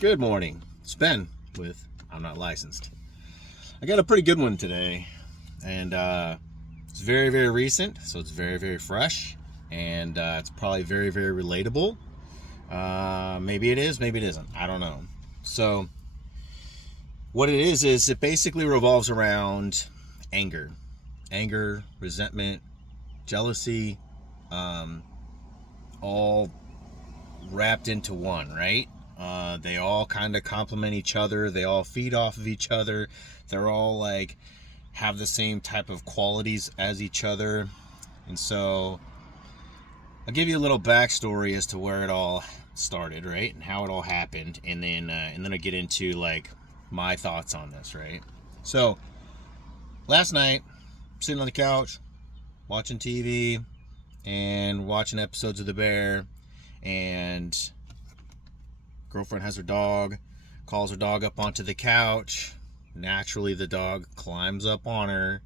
Good morning. It's Ben with I'm Not Licensed. I got a pretty good one today, and it's very, very recent, so it's very, very fresh, and it's probably very, very relatable. Maybe it is, maybe it isn't. I don't know. So, what it is it basically revolves around anger, resentment, jealousy, all wrapped into one, right? They all kind of complement each other. They all feed off of each other. They're all like have the same type of qualities as each other. And so I'll give you a little backstory as to where it all started, right? And how it all happened. And then I'll get into like my thoughts on this, right? So last night, sitting on the couch, watching TV and watching episodes of The Bear, and girlfriend has her dog, calls her dog up onto the couch. Naturally, the dog climbs up on her.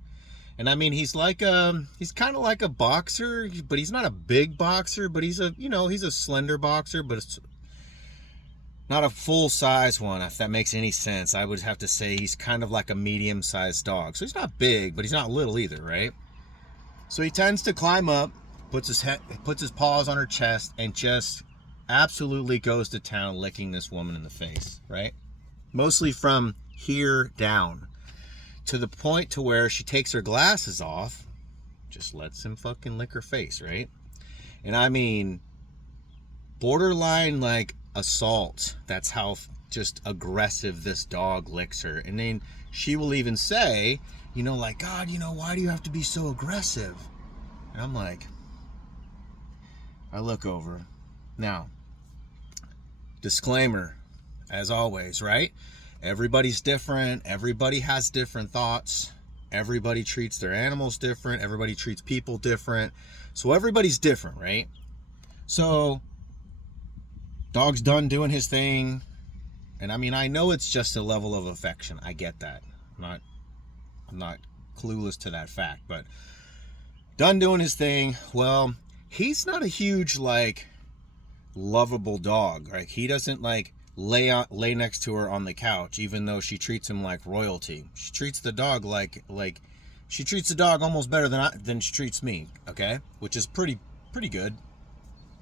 And I mean, he's kind of like a boxer, but he's not a big boxer, but he's a slender boxer, but it's not a full-size one, if that makes any sense. I would have to say he's kind of like a medium-sized dog. So he's not big, but he's not little either, right? So he tends to climb up, puts his paws on her chest, and just absolutely goes to town licking this woman in the face, right? Mostly from here down, to the point to where she takes her glasses off, just lets him fucking lick her face, right? And I mean, borderline like assault. That's how just aggressive this dog licks her. And then she will even say, like, God, why do you have to be so aggressive? And I'm like, I look over. Now, disclaimer, as always, right? Everybody's different. Everybody has different thoughts. Everybody treats their animals different. Everybody treats people different. So everybody's different, right? So, dog's done doing his thing. And I mean, I know it's just a level of affection. I get that. I'm not clueless to that fact. But done doing his thing. Well, he's not a huge, like, lovable dog. Right? He doesn't like lay next to her on the couch, even though she treats him like royalty. She treats the dog like she treats the dog almost better than she treats me. Okay, which is pretty good.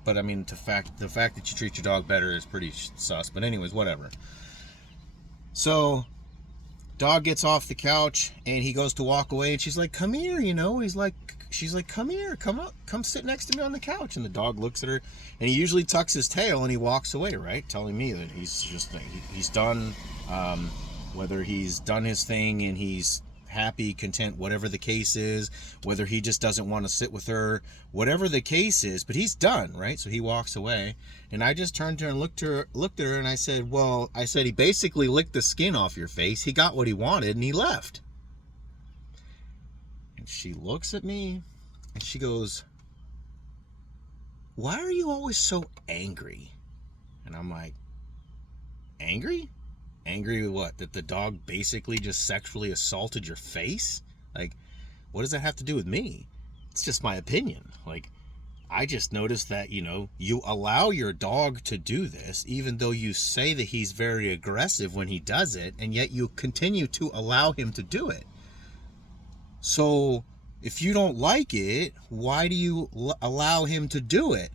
But I mean, the fact that you treat your dog better is pretty sus. But anyways, whatever. So, dog gets off the couch and he goes to walk away, and she's like, "Come here," She's like, "Come here, come up, come sit next to me on the couch." And the dog looks at her, and he usually tucks his tail and he walks away, right? Telling me that he's done, whether he's done his thing and he's happy, content, whatever the case is, whether he just doesn't want to sit with her, whatever the case is, but he's done, right? So he walks away, and I just turned to her and looked at her, and I said, he basically licked the skin off your face. He got what he wanted, and he left. And she looks at me and she goes, "Why are you always so angry?" And I'm like, angry? Angry with what? That the dog basically just sexually assaulted your face? Like, what does that have to do with me? It's just my opinion. Like, I just noticed that, you allow your dog to do this, even though you say that he's very aggressive when he does it, and yet you continue to allow him to do it. So, if you don't like it, why do you allow him to do it?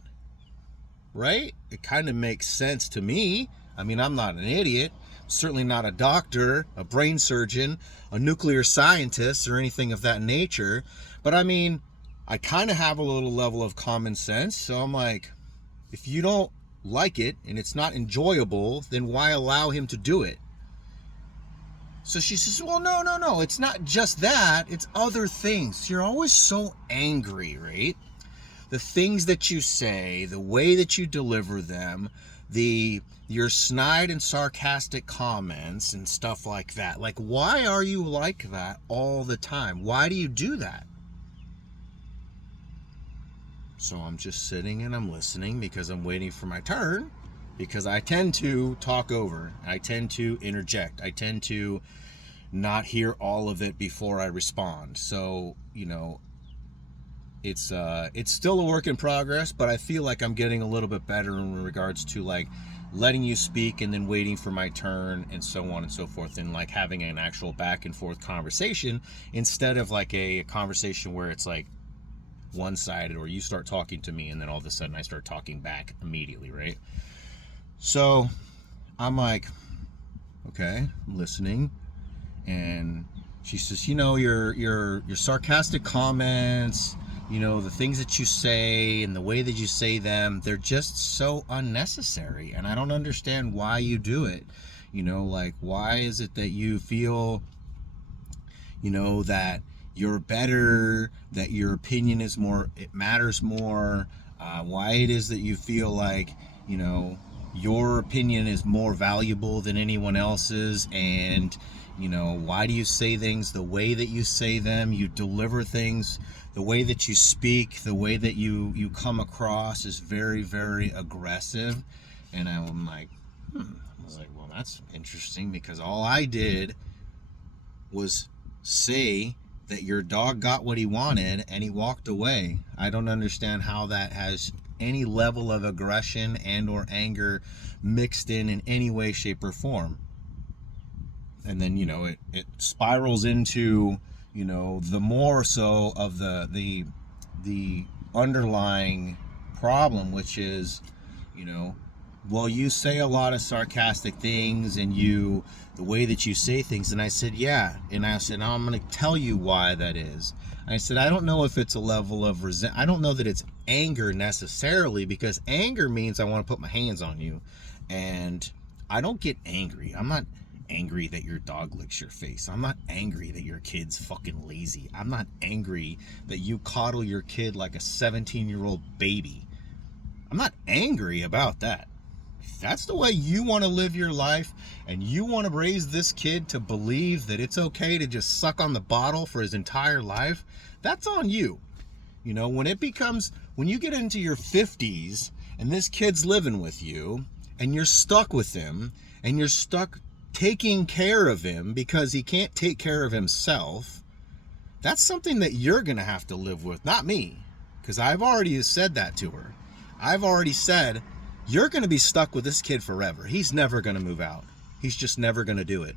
Right? It kind of makes sense to me. I mean, I'm not an idiot. Certainly not a doctor, a brain surgeon, a nuclear scientist, or anything of that nature. But I mean, I kind of have a little level of common sense. So I'm like, if you don't like it and it's not enjoyable, then why allow him to do it? So she says, "Well, no. It's not just that. It's other things. You're always so angry, right? The things that you say, the way that you deliver them, your snide and sarcastic comments and stuff like that. Like, why are you like that all the time? Why do you do that?" So I'm just sitting and I'm listening because I'm waiting for my turn, because I tend to talk over. I tend to interject. I tend to not hear all of it before I respond. So, it's still a work in progress, but I feel like I'm getting a little bit better in regards to like letting you speak and then waiting for my turn and so on and so forth, and like having an actual back and forth conversation instead of like a conversation where it's like one-sided, or you start talking to me and then all of a sudden I start talking back immediately, right? So I'm like, okay, I'm listening, and she says, your sarcastic comments, the things that you say and the way that you say them, they're just so unnecessary, and I don't understand why you do it. Like, why is it that you feel, that you're better, that your opinion is more, it matters more, why it is that you feel like, your opinion is more valuable than anyone else's, and why do you say things the way that you say them? You deliver things, the way that you speak, the way that you come across is very, very aggressive. And I'm like, I was like, well, that's interesting, because all I did was say that your dog got what he wanted and he walked away. I don't understand how that has any level of aggression and or anger mixed in any way, shape, or form. And then it spirals into the more so of the underlying problem, which is well, you say a lot of sarcastic things, and the way that you say things. And I said, yeah. And I said, now I'm going to tell you why that is. I said, I don't know if it's a level of I don't know that it's anger necessarily, because anger means I want to put my hands on you. And I don't get angry. I'm not angry that your dog licks your face. I'm not angry that your kid's fucking lazy. I'm not angry that you coddle your kid like a 17-year-old baby. I'm not angry about that. If that's the way you want to live your life, and you want to raise this kid to believe that it's okay to just suck on the bottle for his entire life, that's on you. When you get into your 50s and this kid's living with you and you're stuck with him and you're stuck taking care of him because he can't take care of himself, that's something that you're going to have to live with, not me. Because I've already said that to her. I've already said, you're going to be stuck with this kid forever. He's never going to move out. He's just never going to do it.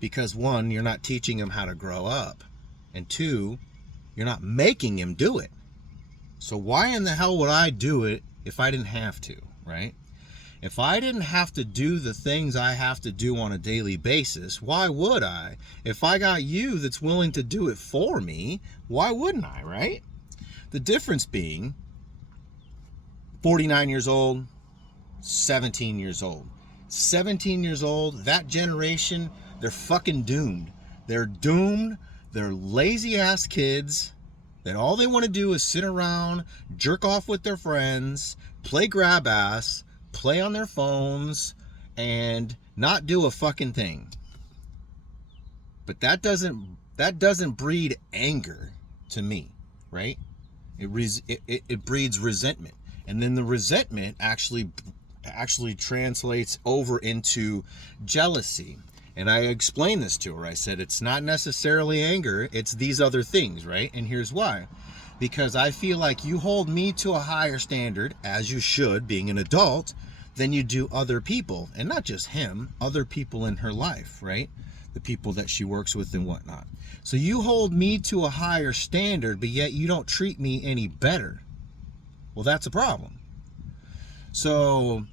Because one, you're not teaching him how to grow up. And two, you're not making him do it. So why in the hell would I do it if I didn't have to, right? If I didn't have to do the things I have to do on a daily basis, why would I? If I got you that's willing to do it for me, why wouldn't I, right? The difference being 49 years old, 17 years old. 17 years old, that generation, they're fucking doomed. They're doomed. They're lazy ass kids that all they want to do is sit around, jerk off with their friends, play grab ass, play on their phones, and not do a fucking thing. But that doesn't breed anger to me, right? It breeds resentment. And then the resentment actually translates over into jealousy. And I explained this to her. I said, it's not necessarily anger, it's these other things, right? And here's why. Because I feel like you hold me to a higher standard, as you should, being an adult, than you do other people. And not just him, other people in her life, right? The people that she works with and whatnot. So you hold me to a higher standard, but yet you don't treat me any better. Well, that's a problem. So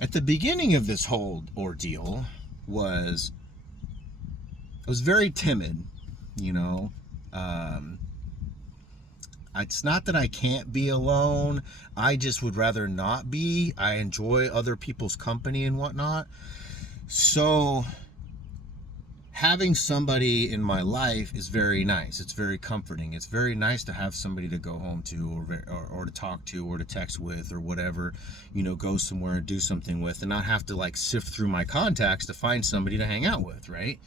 at the beginning of this whole ordeal I was very timid, it's not that I can't be alone. I just would rather not be. I enjoy other people's company and whatnot. So having somebody in my life is very nice. It's very comforting. It's very nice to have somebody to go home to or to talk to or to text with or whatever, go somewhere and do something with, and not have to like sift through my contacts to find somebody to hang out with, right?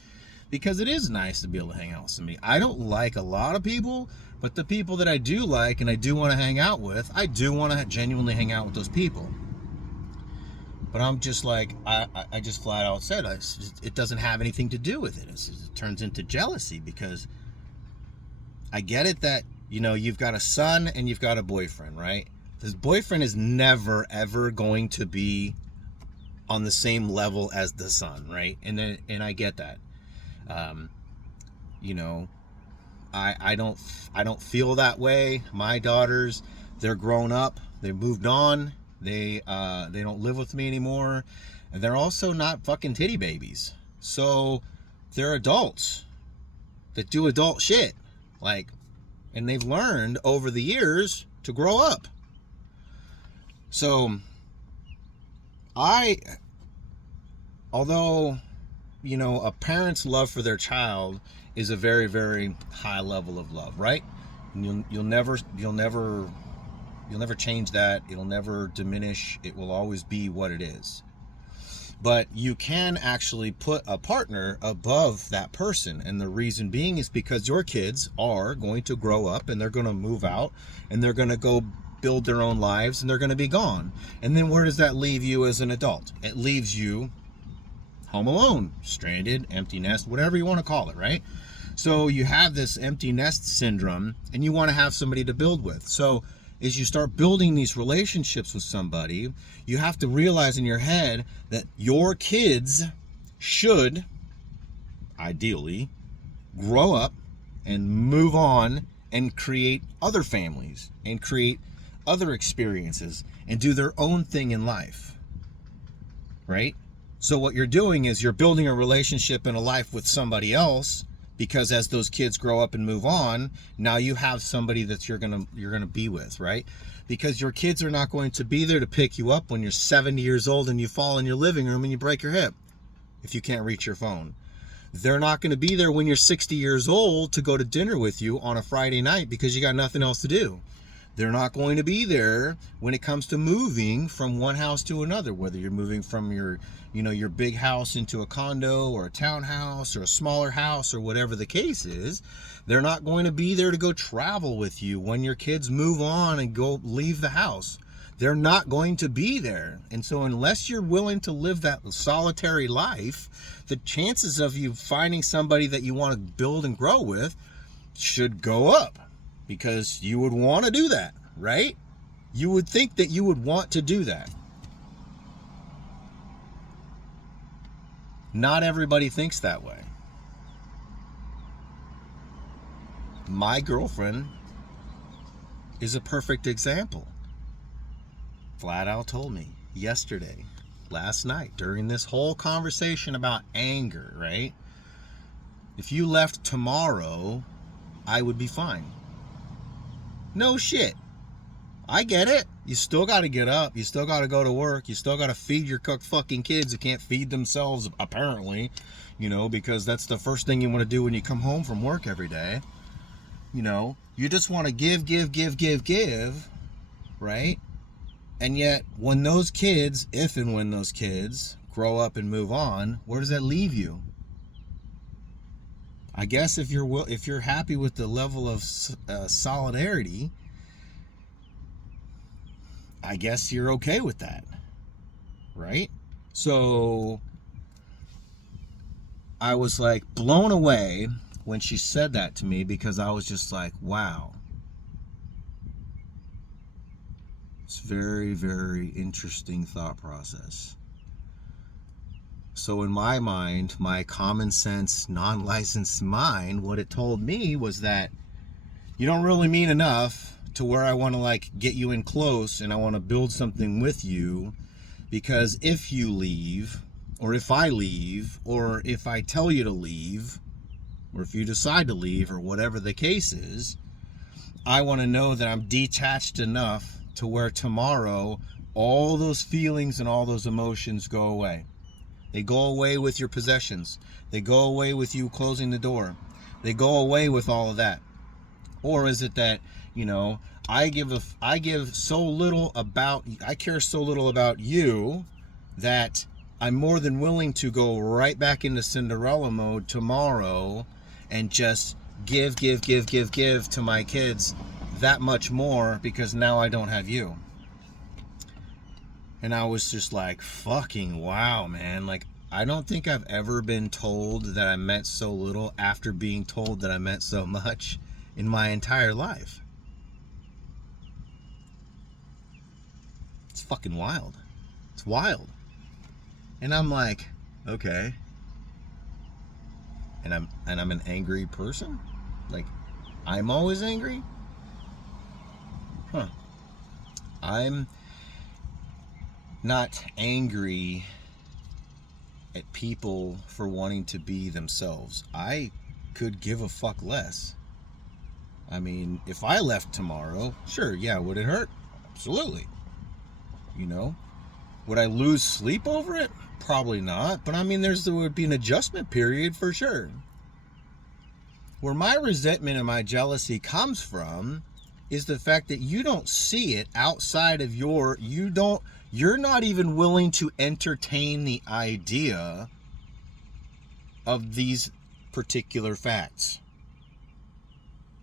Because it is nice to be able to hang out with somebody. I don't like a lot of people, but the people that I do like and I do want to hang out with, I do want to genuinely hang out with those people. But I'm just like, I just flat out said, it doesn't have anything to do with it. It turns into jealousy, because I get it that, you've got a son and you've got a boyfriend, right? This boyfriend is never, ever going to be on the same level as the son, right? And I get that. You know, I don't feel that way. My daughters, they're grown up, they moved on, they don't live with me anymore, and they're also not fucking titty babies. So they're adults that do adult shit, like, and they've learned over the years to grow up. So although, you know, a parent's love for their child is a very, very high level of love, right? And you'll never change that. It'll never diminish. It will always be what it is. But you can actually put a partner above that person. And the reason being is because your kids are going to grow up and they're going to move out and they're going to go build their own lives and they're going to be gone. And then where does that leave you as an adult? It leaves you home alone, stranded, empty nest, whatever you want to call it, right? So you have this empty nest syndrome and you want to have somebody to build with. So as you start building these relationships with somebody, you have to realize in your head that your kids should, ideally, grow up and move on and create other families and create other experiences and do their own thing in life, right? So what you're doing is you're building a relationship and a life with somebody else, because as those kids grow up and move on, now you have somebody that you're gonna be with, right? Because your kids are not going to be there to pick you up when you're 70 years old and you fall in your living room and you break your hip if you can't reach your phone. They're not going to be there when you're 60 years old to go to dinner with you on a Friday night because you got nothing else to do. They're not going to be there when it comes to moving from one house to another, whether you're moving from your big house into a condo or a townhouse or a smaller house or whatever the case is. They're not going to be there to go travel with you when your kids move on and go leave the house. They're not going to be there. And so unless you're willing to live that solitary life, the chances of you finding somebody that you want to build and grow with should go up, because you would want to do that, right? You would think that you would want to do that. Not everybody thinks that way. My girlfriend is a perfect example. Flat out told me yesterday, last night, during this whole conversation about anger, right? If you left tomorrow, I would be fine. No shit. I get it. You still got to get up. You still got to go to work. You still got to feed your fucking kids who can't feed themselves, apparently, because that's the first thing you want to do when you come home from work every day. You just want to give, right? And yet, when those kids, if and when those kids grow up and move on, where does that leave you? I guess if you're happy with the level of solidarity, I guess you're okay with that, right? So I was like blown away when she said that to me, because I was just like, wow. It's very, very interesting thought process. So in my mind, my common sense, non-licensed mind, what it told me was that you don't really mean enough to where I want to get you in close and I want to build something with you, because if you leave, or if I leave, or if I tell you to leave, or if you decide to leave, or whatever the case is, I want to know that I'm detached enough to where tomorrow all those feelings and all those emotions go away. They go away with your possessions. They go away with you closing the door. They go away with all of that. Or is it that, I care so little about you that I'm more than willing to go right back into Cinderella mode tomorrow and just give to my kids that much more, because now I don't have you. And I was just like, fucking wow, man. I don't think I've ever been told that I meant so little after being told that I meant so much in my entire life. It's fucking wild. It's wild. And I'm like, okay. And I'm an angry person? Like, I'm always angry? Huh. I'm not angry at people for wanting to be themselves. I could give a fuck less. I mean, if I left tomorrow, sure, yeah, would it hurt? Absolutely. You know? Would I lose sleep over it? Probably not. But I mean, there would be an adjustment period for sure. Where my resentment and my jealousy comes from is the fact that you don't see it outside of you're not even willing to entertain the idea of these particular facts.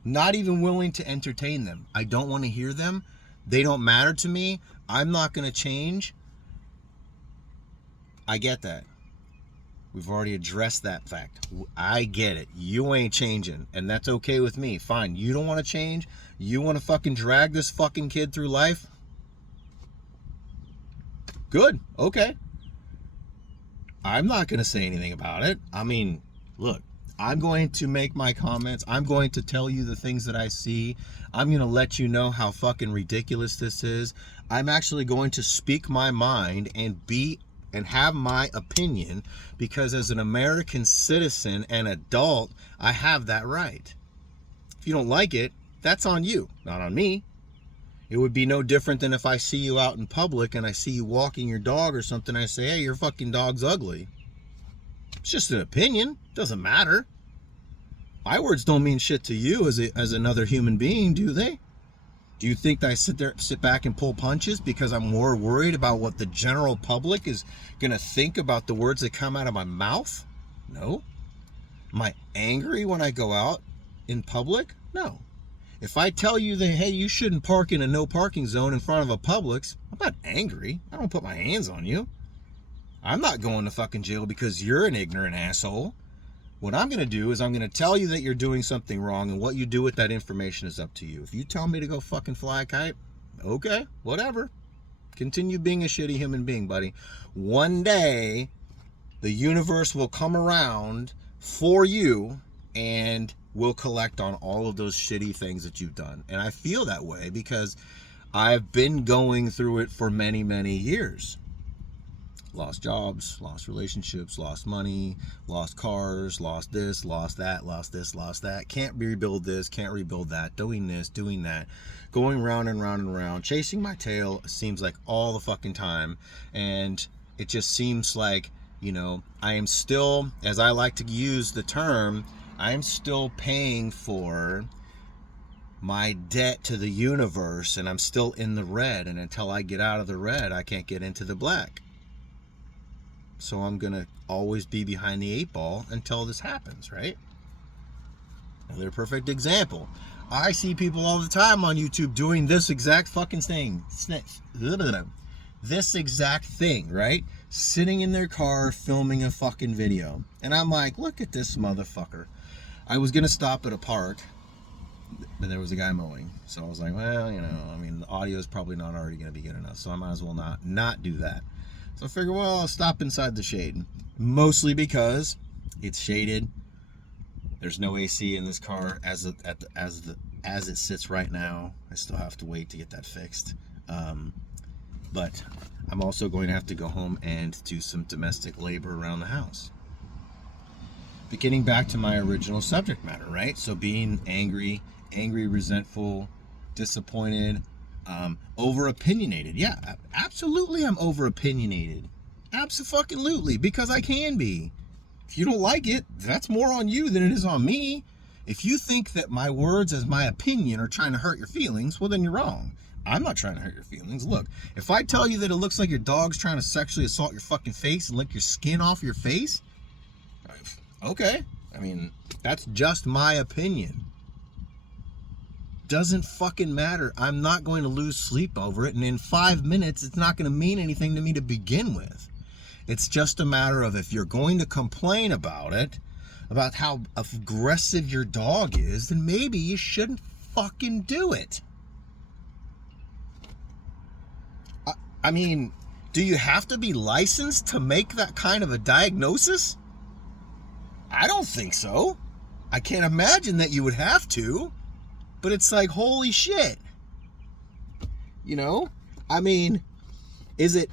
Not even willing to entertain them. I don't want to hear them. They don't matter to me. I'm not going to change. I get that. We've already addressed that fact. I get it. You ain't changing, and that's okay with me. Fine. You don't want to change? You want to fucking drag this fucking kid through life? Good. Okay. I'm not going to say anything about it. I mean, look, I'm going to make my comments. I'm going to tell you the things that I see. I'm going to let you know how fucking ridiculous this is. I'm actually going to speak my mind and have my opinion, because as an American citizen and adult, I have that right. If you don't like it, that's on you, not on me. It would be no different than if I see you out in public and I see you walking your dog or something. I say, hey, your fucking dog's ugly. It's just an opinion. Doesn't matter. My words don't mean shit to you as another human being, do they? Do you think that I sit back and pull punches because I'm more worried about what the general public is going to think about the words that come out of my mouth? No. Am I angry when I go out in public? No. If I tell you that, hey, you shouldn't park in a no parking zone in front of a Publix, I'm not angry. I don't put my hands on you. I'm not going to fucking jail because you're an ignorant asshole. What I'm going to do is I'm going to tell you that you're doing something wrong, and what you do with that information is up to you. If you tell me to go fucking fly a kite, okay, whatever. Continue being a shitty human being, buddy. One day, the universe will come around for you and will collect on all of those shitty things that you've done. And I feel that way because I've been going through it for many, many years. Lost jobs, lost relationships, lost money, lost cars, lost this, lost that, lost this, lost that. Can't rebuild this, can't rebuild that, doing this, doing that. Going round and round and round, chasing my tail seems like all the fucking time. And it just seems like, you know, I am still, as I like to use the term, I am still paying for my debt to the universe, and I'm still in the red. And until I get out of the red, I can't get into the black. So I'm going to always be behind the 8 ball until this happens, right? Another perfect example. I see people all the time on YouTube doing this exact fucking thing. This exact thing, right? Sitting in their car filming a fucking video. And I'm like, look at this motherfucker. I was going to stop at a park, but there was a guy mowing. So I was like, well, you know, I mean, the audio is probably not already going to be good enough. So I might as well not do that. So I figure, well, I'll stop inside the shade. Mostly because it's shaded. There's no AC in this car as it sits right now. I still have to wait to get that fixed. But I'm also going to have to go home and do some domestic labor around the house. But getting back to my original subject matter, right? So being angry, resentful, disappointed, over opinionated. Yeah, absolutely I'm over opinionated. Absolutely, because I can be. If you don't like it, that's more on you than it is on me. If you think that my words as my opinion are trying to hurt your feelings, well then you're wrong. I'm not trying to hurt your feelings. Look, if I tell you that it looks like your dog's trying to sexually assault your fucking face and lick your skin off your face, okay. I mean, that's just my opinion. Doesn't fucking matter. I'm not going to lose sleep over it, and in 5 minutes it's not going to mean anything to me to begin with. It's just a matter of, if you're going to complain about it, about how aggressive your dog is, then maybe you shouldn't fucking do it. I mean, Do you have to be licensed to make that kind of a diagnosis? I don't think so. I can't imagine that you would have to. But it's like, holy shit. You know? I mean, is it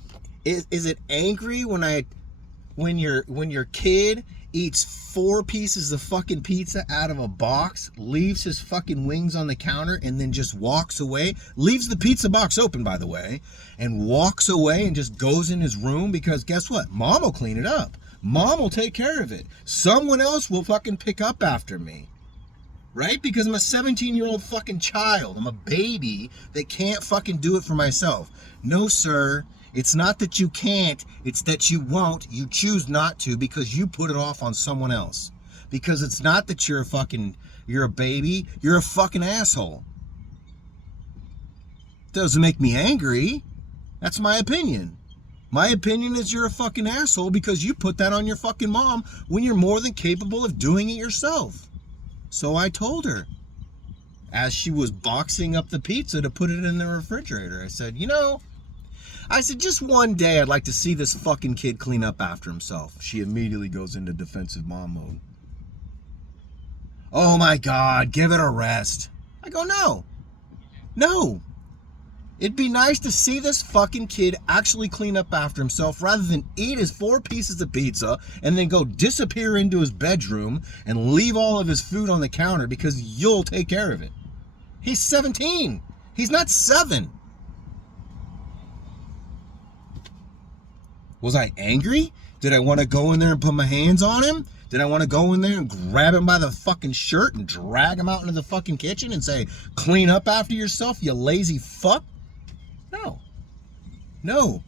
angry when your kid eats 4 pieces of fucking pizza out of a box, leaves his fucking wings on the counter, and then just walks away? Leaves the pizza box open, by the way, and walks away and just goes in his room because guess what? Mom will clean it up. Mom will take care of it. Someone else will fucking pick up after me. Right? Because I'm a 17-year-old fucking child. I'm a baby that can't fucking do it for myself. No, sir. It's not that you can't. It's that you won't. You choose not to because you put it off on someone else. Because it's not that you're a baby. You're a fucking asshole. Doesn't make me angry. That's my opinion. My opinion is you're a fucking asshole because you put that on your fucking mom when you're more than capable of doing it yourself. So I told her, as she was boxing up the pizza to put it in the refrigerator, I said, just one day I'd like to see this fucking kid clean up after himself. She immediately goes into defensive mom mode. Oh my God, give it a rest. I go, no. It'd be nice to see this fucking kid actually clean up after himself rather than eat his 4 pieces of pizza and then go disappear into his bedroom and leave all of his food on the counter because you'll take care of it. He's 17. He's not 7. Was I angry? Did I want to go in there and put my hands on him? Did I want to go in there and grab him by the fucking shirt and drag him out into the fucking kitchen and say, clean up after yourself, you lazy fuck? No.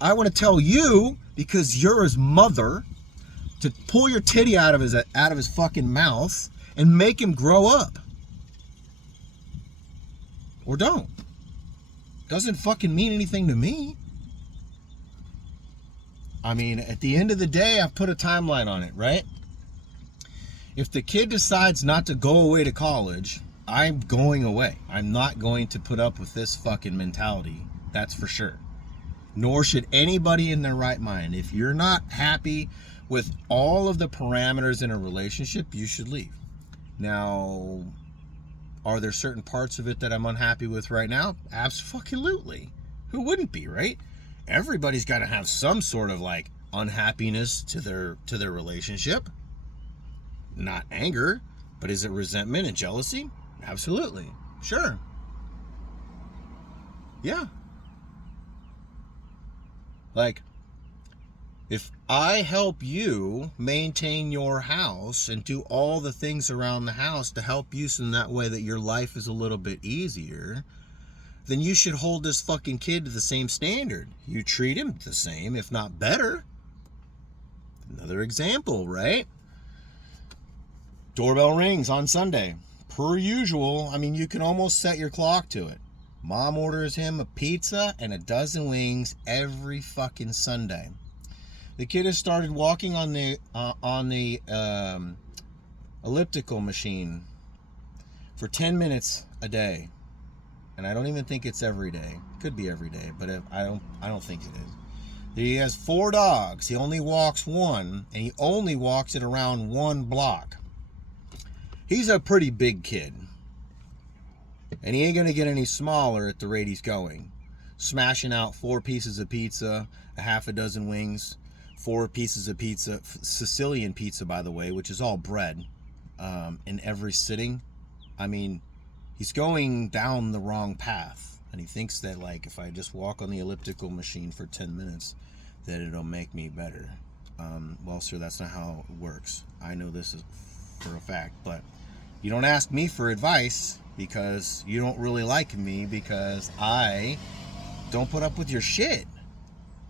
I want to tell you, because you're his mother, to pull your titty out of his fucking mouth and make him grow up. Or don't. Doesn't fucking mean anything to me. I mean, at the end of the day, I've put a timeline on it, right? If the kid decides not to go away to college, I'm going away. I'm not going to put up with this fucking mentality. That's for sure. Nor should anybody in their right mind. If you're not happy with all of the parameters in a relationship, you should leave. Now, are there certain parts of it that I'm unhappy with right now? Absolutely. Who wouldn't be, right? Everybody's got to have some sort of like unhappiness to their relationship. Not anger, but is it resentment and jealousy? Absolutely. Sure. Yeah. Like, if I help you maintain your house and do all the things around the house to help you so in that way that your life is a little bit easier, then you should hold this fucking kid to the same standard. You treat him the same, if not better. Another example, right? Doorbell rings on Sunday. Per usual, I mean, you can almost set your clock to it. Mom orders him a pizza and a dozen wings every fucking Sunday. The kid has started walking on the elliptical machine for 10 minutes a day. And I don't even think it's every day. Could be every day, but I don't think it is. He has 4 dogs. He only walks 1, and he only walks it around 1 block. He's a pretty big kid. And he ain't going to get any smaller at the rate he's going. Smashing out 4 pieces of pizza, a half a dozen wings, 4 pieces of pizza, Sicilian pizza, by the way, which is all bread, in every sitting. I mean, he's going down the wrong path. And he thinks that, like, if I just walk on the elliptical machine for 10 minutes, that it'll make me better. Well, sir, that's not how it works. I know this is for a fact, but you don't ask me for advice because you don't really like me because I don't put up with your shit.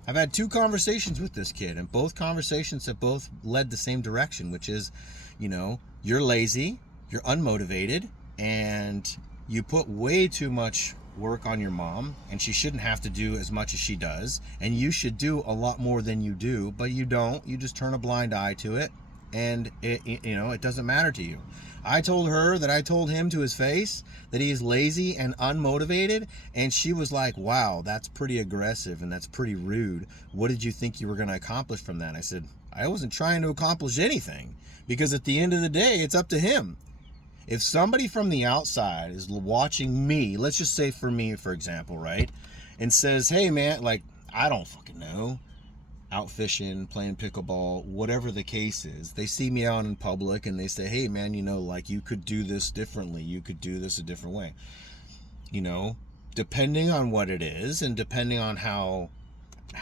I've had 2 conversations with this kid, and both conversations have both led the same direction, which is, you're lazy, you're unmotivated, and you put way too much work on your mom, and she shouldn't have to do as much as she does, and you should do a lot more than you do, but you don't. You just turn a blind eye to it. and it doesn't matter to you. I told her that I told him to his face that he is lazy and unmotivated, and she was like, wow, that's pretty aggressive and that's pretty rude. What did you think you were going to accomplish from that? I said, I wasn't trying to accomplish anything, because at the end of the day, it's up to him. If somebody from the outside is watching me, let's just say for me, for example, right, and says, hey man, like, I don't fucking know, out fishing, playing pickleball, whatever the case is, they see me out in public and they say, hey man, like, you could do this differently, you could do this a different way, depending on what it is, and depending on how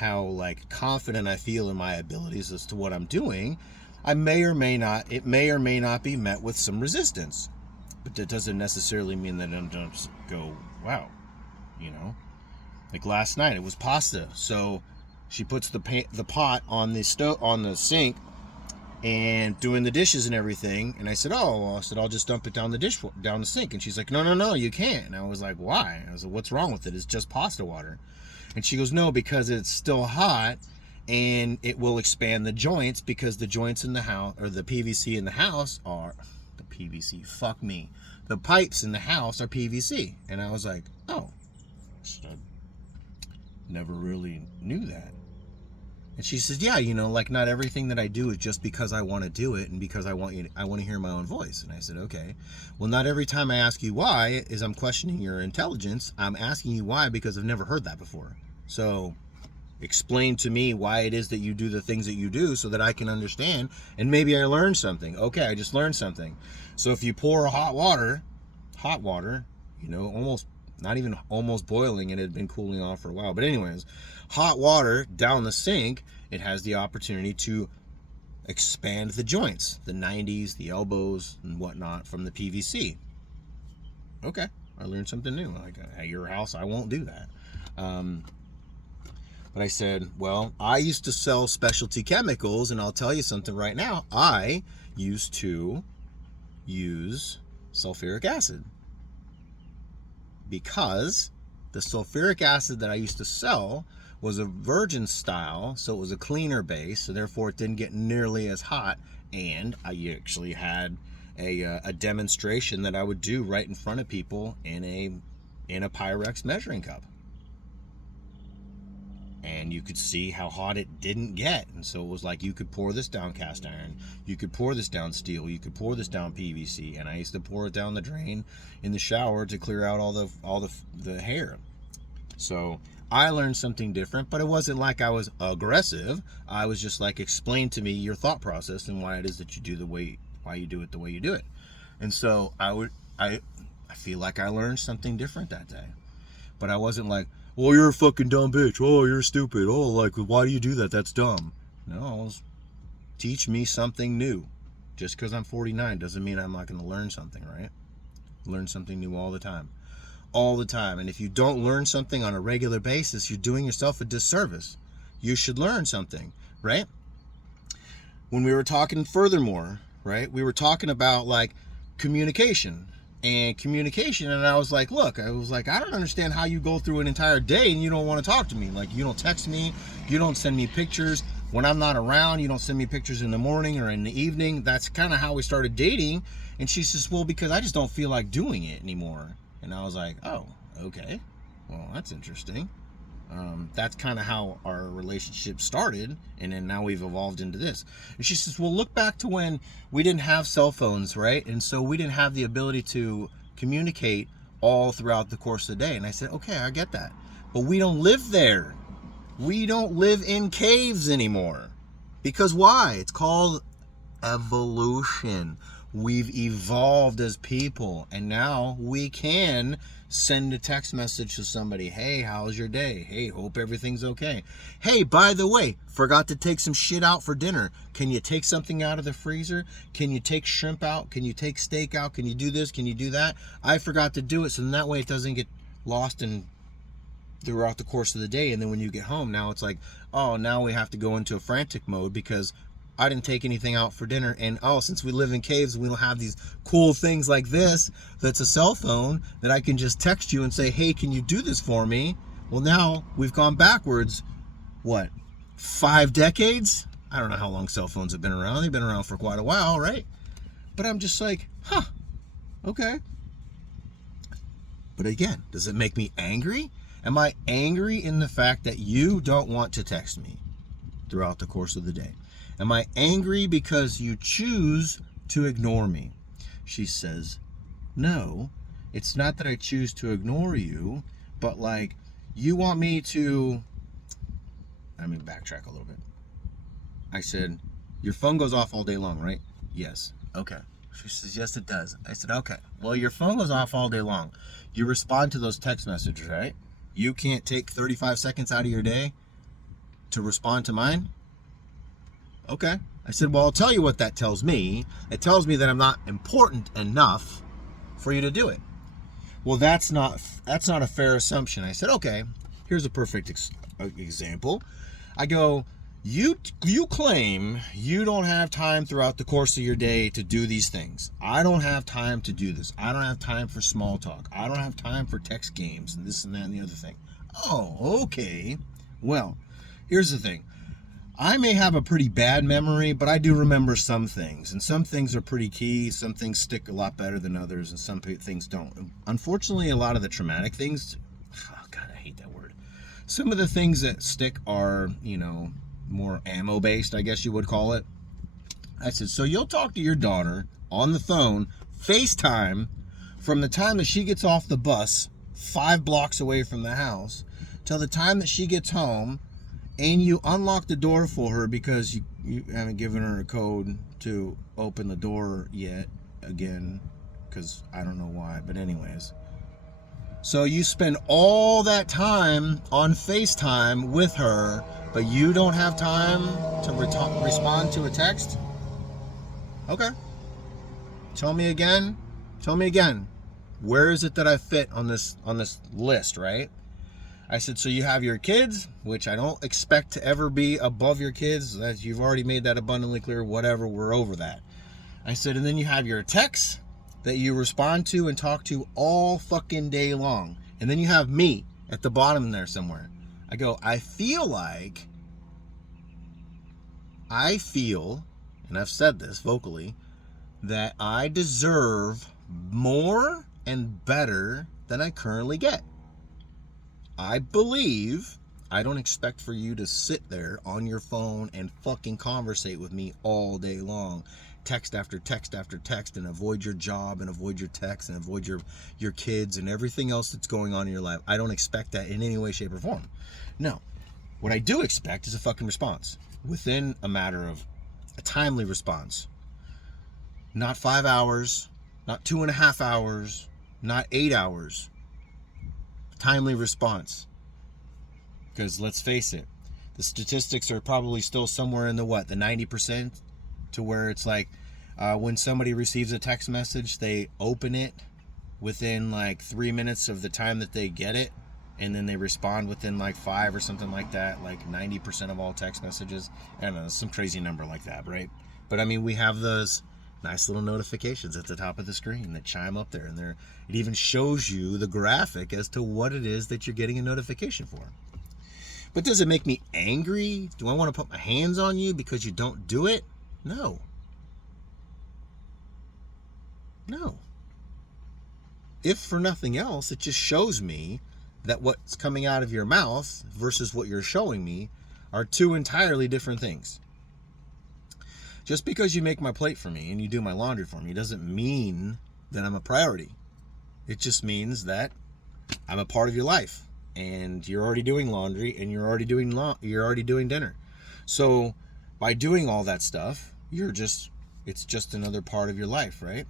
like confident I feel in my abilities as to what I'm doing, it may or may not be met with some resistance. But that doesn't necessarily mean that I'm going to go, wow, like last night it was pasta, so she puts the pot on the sink and doing the dishes and everything, and I said, I'll just dump it down the sink, and she's like, no, you can't. And I was like, why? I was like, what's wrong with it? It's just pasta water. And she goes, no, because it's still hot and it will expand the joints, because the joints in the house, or the PVC in the house are the PVC. Fuck me. The pipes in the house are PVC. And I was like, oh, I never really knew that. And she says, yeah, like, not everything that I do is just because I want to do it and because I want to hear my own voice. And I said, okay, well, not every time I ask you why is I'm questioning your intelligence. I'm asking you why because I've never heard that before. So explain to me why it is that you do the things that you do so that I can understand, and maybe I learned something. Okay, I just learned something. So if you pour hot water, almost, not even almost boiling, and it had been cooling off for a while, but anyways, hot water down the sink, it has the opportunity to expand the joints, the 90s, the elbows and whatnot from the PVC. Okay, I learned something new. Like, at your house, I won't do that. But I said, well, I used to sell specialty chemicals, and I'll tell you something right now. I used to use sulfuric acid, because the sulfuric acid that I used to sell was a virgin style, so it was a cleaner base, so therefore it didn't get nearly as hot. And I actually had a demonstration that I would do right in front of people in a Pyrex measuring cup, and you could see how hot it didn't get. And so it was like, you could pour this down cast iron, you could pour this down steel, you could pour this down PVC, and I used to pour it down the drain in the shower to clear out all the hair. So I learned something different, but it wasn't like I was aggressive. I was just like, explain to me your thought process and why it is that you do why you do it the way you do it. And so I feel like I learned something different that day. But I wasn't like, oh, you're a fucking dumb bitch. Oh, you're stupid. Oh, like, why do you do that? That's dumb. No, teach me something new. Just because I'm 49 doesn't mean I'm not going to learn something, right? Learn something new all the time. All the time. And if you don't learn something on a regular basis, you're doing yourself a disservice. You should learn something, right? When we were talking furthermore, right, we were talking about, like, communication. And I was like, look, I don't understand how you go through an entire day and you don't want to talk to me. Like, you don't text me, you don't send me pictures. When I'm not around, you don't send me pictures in the morning or in the evening. That's kind of how we started dating. And she says, well, because I just don't feel like doing it anymore. And I was like, oh, okay. Well, that's interesting. That's kind of how our relationship started, and then now we've evolved into this. And she says, well, look back to when we didn't have cell phones, right? And so we didn't have the ability to communicate all throughout the course of the day. And I said, okay, I get that, but we don't live there. We don't live in caves anymore. Because why? It's called evolution. We've evolved as people, and now we can send a text message to somebody. Hey, how's your day? Hey, hope everything's okay. Hey, by the way, forgot to take some shit out for dinner. Can you take something out of the freezer? Can you take shrimp out? Can you take steak out? Can you do this? Can you do that? I forgot to do it, so that way it doesn't get lost throughout the course of the day. And then when you get home, now it's like, oh, now we have to go into a frantic mode because I didn't take anything out for dinner. And oh, since we live in caves, we don't have these cool things like this that's a cell phone that I can just text you and say, hey, can you do this for me? Well, now we've gone backwards, what, 5 decades? I don't know how long cell phones have been around. They've been around for quite a while, right? But I'm just like, huh, okay. But again, does it make me angry? Am I angry in the fact that you don't want to text me throughout the course of the day? Am I angry because you choose to ignore me? She says, no, it's not that I choose to ignore you, but like, you want me to, let me backtrack a little bit. I said, your phone goes off all day long, right? Yes. Okay. She says, yes, it does. I said, okay. Well, your phone goes off all day long. You respond to those text messages, right? You can't take 35 seconds out of your day to respond to mine? Okay. I said, well, I'll tell you what that tells me. It tells me that I'm not important enough for you to do it. Well, that's not a fair assumption. I said, okay, here's a perfect example. I go, you claim you don't have time throughout the course of your day to do these things. I don't have time to do this. I don't have time for small talk. I don't have time for text games and this and that and the other thing. Oh, okay. Well, here's the thing. I may have a pretty bad memory, but I do remember some things. And some things are pretty key. Some things stick a lot better than others, and some things don't. Unfortunately, a lot of the traumatic things, oh God, I hate that word. Some of the things that stick are, more ammo-based, I guess you would call it. I said, so you'll talk to your daughter on the phone, FaceTime, from the time that she gets off the bus 5 blocks away from the house till the time that she gets home, and you unlock the door for her because you haven't given her a code to open the door yet, again, because I don't know why, but anyways. So you spend all that time on FaceTime with her, but you don't have time to respond to a text? Okay. Tell me again. Where is it that I fit on this list, right? I said, so you have your kids, which I don't expect to ever be above your kids. As you've already made that abundantly clear, whatever, we're over that. I said, and then you have your texts that you respond to and talk to all fucking day long. And then you have me at the bottom there somewhere. I go, I feel, and I've said this vocally, that I deserve more and better than I currently get. I believe I don't expect for you to sit there on your phone and fucking conversate with me all day long. Text after text after text, and avoid your job and avoid your text and avoid your kids and everything else that's going on in your life. I don't expect that in any way, shape, or form. No. What I do expect is a fucking response within a matter of a timely response. Not 5 hours, not 2.5 hours, not 8 hours. Timely response. Because let's face it, the statistics are probably still somewhere in the 90%, to where it's like when somebody receives a text message, they open it within like 3 minutes of the time that they get it, and then they respond within like 5 or something like that, like 90% of all text messages. I don't know, some crazy number like that, right? But I mean, we have those nice little notifications at the top of the screen that chime up there, and it even shows you the graphic as to what it is that you're getting a notification for. But does it make me angry? Do I want to put my hands on you because you don't do it? No. If for nothing else, it just shows me that what's coming out of your mouth versus what you're showing me are two entirely different things. Just because you make my plate for me and you do my laundry for me doesn't mean that I'm a priority. It just means that I'm a part of your life, and you're already doing laundry, and you're already doing dinner. So by doing all that stuff, it's just another part of your life, right?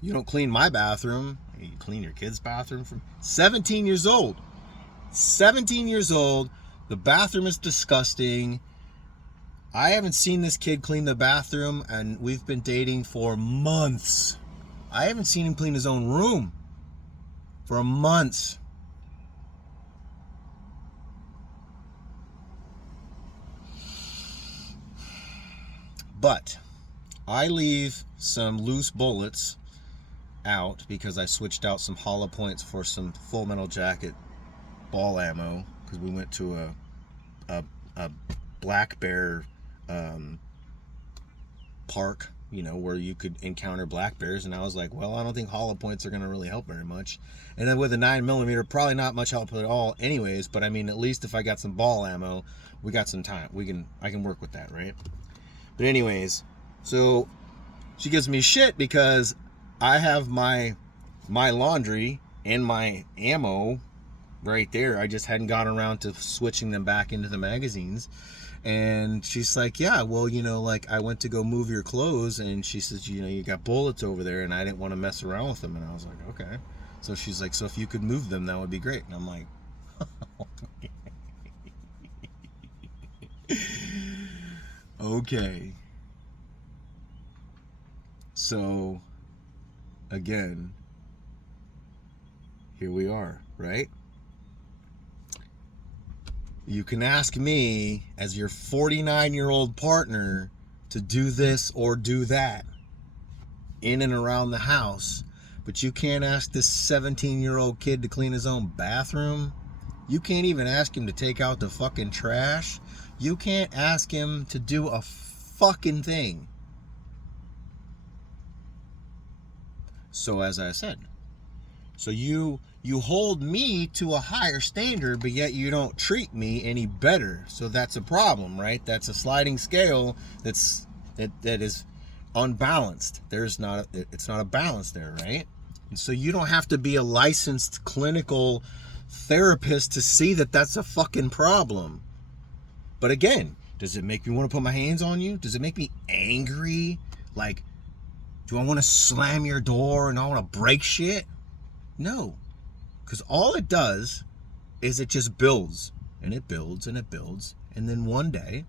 You don't clean my bathroom. You clean your kid's bathroom from 17 years old. 17 years old. The bathroom is disgusting. I haven't seen this kid clean the bathroom, and we've been dating for months. I haven't seen him clean his own room for months. But I leave some loose bullets out because I switched out some hollow points for some Full Metal Jacket ball ammo, because we went to a Black Bear park, where you could encounter black bears, and I was like, well, I don't think hollow points are going to really help very much. And then with a 9mm, probably not much help at all anyways, but I mean, at least if I got some ball ammo, we got some time. I can work with that, right? But anyways, so she gives me shit because I have my laundry and my ammo right there. I just hadn't gotten around to switching them back into the magazines. And she's like, yeah, well, like I went to go move your clothes, and she says, you got bullets over there, and I didn't want to mess around with them. And I was like, okay. So she's like, so if you could move them, that would be great. And I'm like, okay. So again, here we are, right? You can ask me as your 49-year-old partner to do this or do that in and around the house, but you can't ask this 17-year-old kid to clean his own bathroom. You can't even ask him to take out the fucking trash. You can't ask him to do a fucking thing. So as I said, so you hold me to a higher standard, but yet you don't treat me any better. So that's a problem, right? That's a sliding scale that is unbalanced. It's not a balance there, right? And so you don't have to be a licensed clinical therapist to see that that's a fucking problem. But again, does it make me want to put my hands on you? Does it make me angry? Like, do I want to slam your door and I want to break shit? No. Because all it does is it just builds, and it builds, and it builds. And then one day,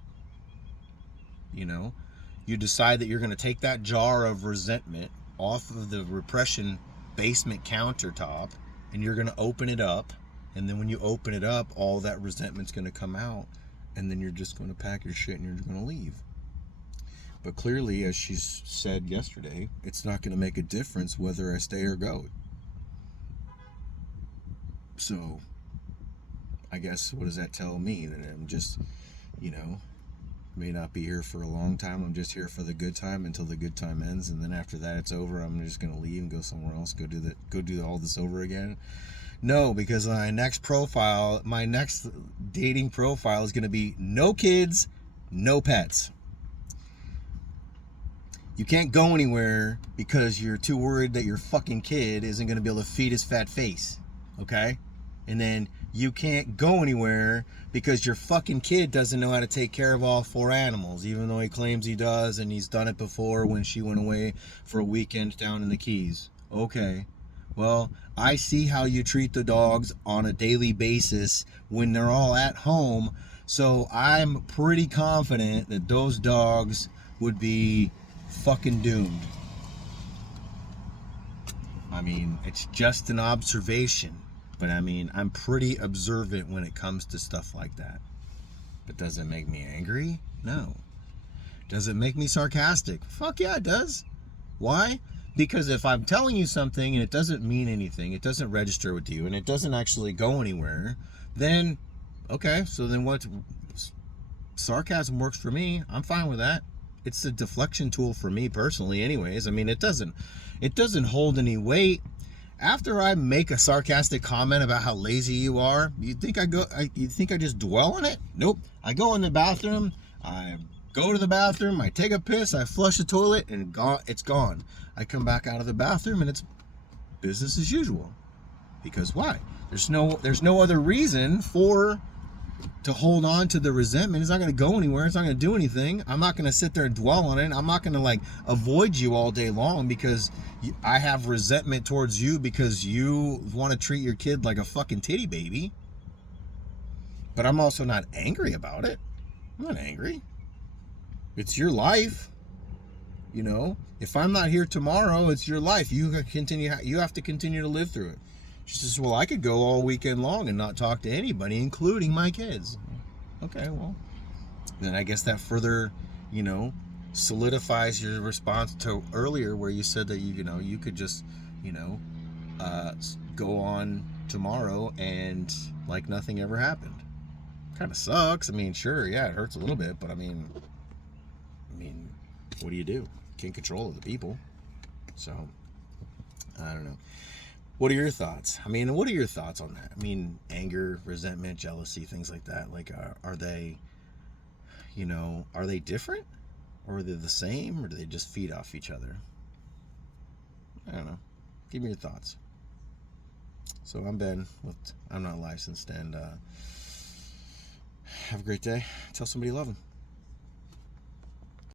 you decide that you're going to take that jar of resentment off of the repression basement countertop, and you're going to open it up. And then when you open it up, all that resentment's going to come out. And then you're just going to pack your shit and you're just going to leave. But clearly, as she said yesterday, it's not going to make a difference whether I stay or go. So, I guess, what does that tell me? That I'm just, may not be here for a long time. I'm just here for the good time until the good time ends. And then after that, it's over. I'm just going to leave and go somewhere else, go do all this over again. No, because my next dating profile is going to be no kids, no pets. You can't go anywhere because you're too worried that your fucking kid isn't going to be able to feed his fat face. Okay? And then you can't go anywhere because your fucking kid doesn't know how to take care of all 4 animals, even though he claims he does, and he's done it before when she went away for a weekend down in the Keys. Okay. Well, I see how you treat the dogs on a daily basis when they're all at home, so I'm pretty confident that those dogs would be fucking doomed. I mean, it's just an observation, but I mean, I'm pretty observant when it comes to stuff like that. But does it make me angry? No. Does it make me sarcastic? Fuck yeah, it does. Why? Because if I'm telling you something and it doesn't mean anything, it doesn't register with you, and it doesn't actually go anywhere, then, okay, so then what? Sarcasm works for me. I'm fine with that. It's a deflection tool for me personally anyways. I mean, it doesn't hold any weight. After I make a sarcastic comment about how lazy you are, you think I just dwell on it? Nope. I go in the bathroom, I go to the bathroom, I take a piss, I flush the toilet, and it's gone. I come back out of the bathroom and it's business as usual. Because why? There's no other reason to hold on to the resentment. It's not going to go anywhere. It's not going to do anything. I'm not going to sit there and dwell on it. I'm not going to avoid you all day long because I have resentment towards you because you want to treat your kid like a fucking titty baby. But I'm also not angry about it. I'm not angry. It's your life. If I'm not here tomorrow, it's your life. You have to continue to live through it. She says, well, I could go all weekend long and not talk to anybody, including my kids. Okay, well, then I guess that further, solidifies your response to earlier where you said that, you could just, go on tomorrow and like nothing ever happened. Kind of sucks. I mean, sure, yeah, it hurts a little bit, but I mean, what do? You can't control other people. So, I don't know. What are your thoughts? I mean, what are your thoughts on that? I mean, anger, resentment, jealousy, things like that. Like, are they, are they different? Or are they the same? Or do they just feed off each other? I don't know. Give me your thoughts. So I'm Ben with I'm Not Licensed, and have a great day. Tell somebody you love them.